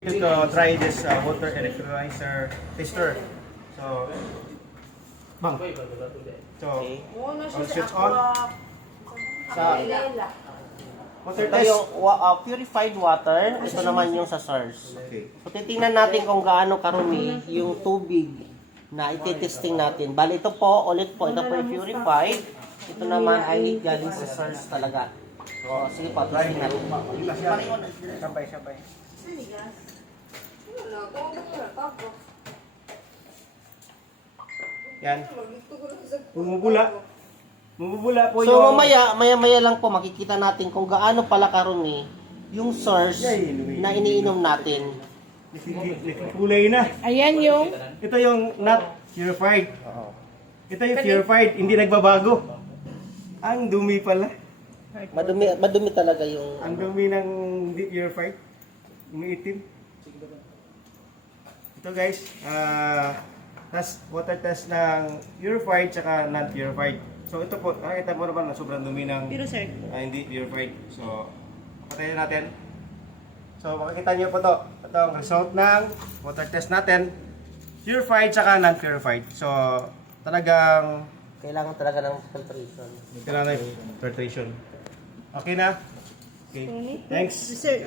To try this water electrolyzer tester. So, bang. So, I'll switch on. Sa water Ito test. yung purified water. Ito naman yung sa source. Okay. So, titingnan natin kung gaano karumi yung tubig na ititesting natin. Bali, ito po, ulit po, ito po yung purified. Ito naman ay galing sa source talaga. So, sige pa, testing natin. Sabay. Yan. Bumubula po So, yung... maya lang po, makikita natin kung gaano pala karumi yung source na iniinom natin. Kulay na. Ayan yung Ito yung not purified. Ito yung purified, hindi nagbabago. Ang dumi pala. Madumi talaga yung... Ang dumi ng hindi purified. Umiitim. Ito guys, water test ng purified tsaka non-purified. So ito po, nakita mo naman na sobrang dumi ng pero sir. hindi purified. So, patayin natin. So makikita nyo po to. Ito ang result ng water test natin. Purified tsaka non-purified. So, talagang Kailangan talaga ng filtration. kailangan yung filtration. Okay na? Okay. Thanks. Sir,